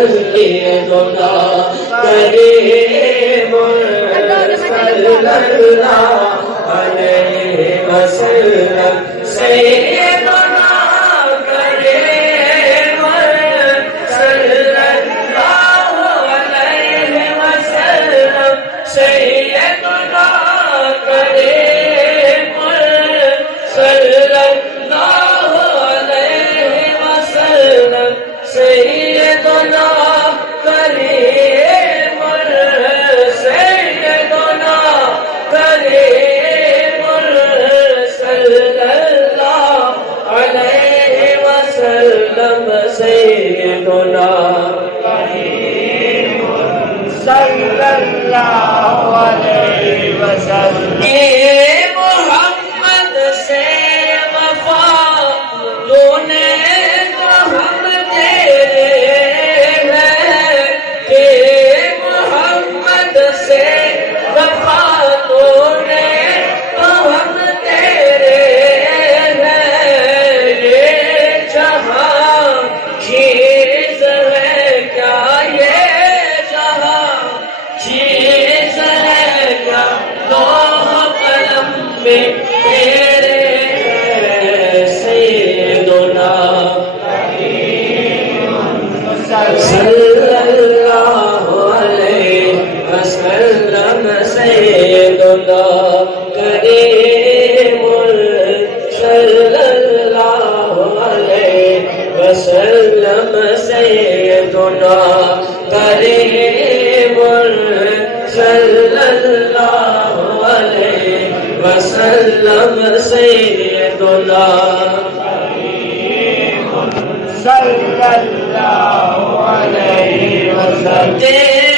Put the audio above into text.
سیدنا کریم صلی اللہ علیہ وسلم سیدنا کریم صلی اللہ علیہ وسلم سیدنا کریم صلی اللہ علیہ وسلم سیدنا کریم سیدنا کریم صلی اللہ علیہ وسلم سیدنا کریم صلی اللہ علیہ وسلم محمد سے وفا تو نے تو ہم تیرے ہیں کہ محمد سے وفا تو نے تو ہم تیرے ہیں یہ جہاں چیز ہے کیا یہ جہاں چیز ہے کیا لوح قلم میں تیرے ہیں سیدنا صلی اللہ علیہ وسلم سیدنا کریم صلی اللہ علیہ وسلم سیدنا کریم صلی اللہ علیہ وسلم سیدنا صلی اللہ علیہ وسلم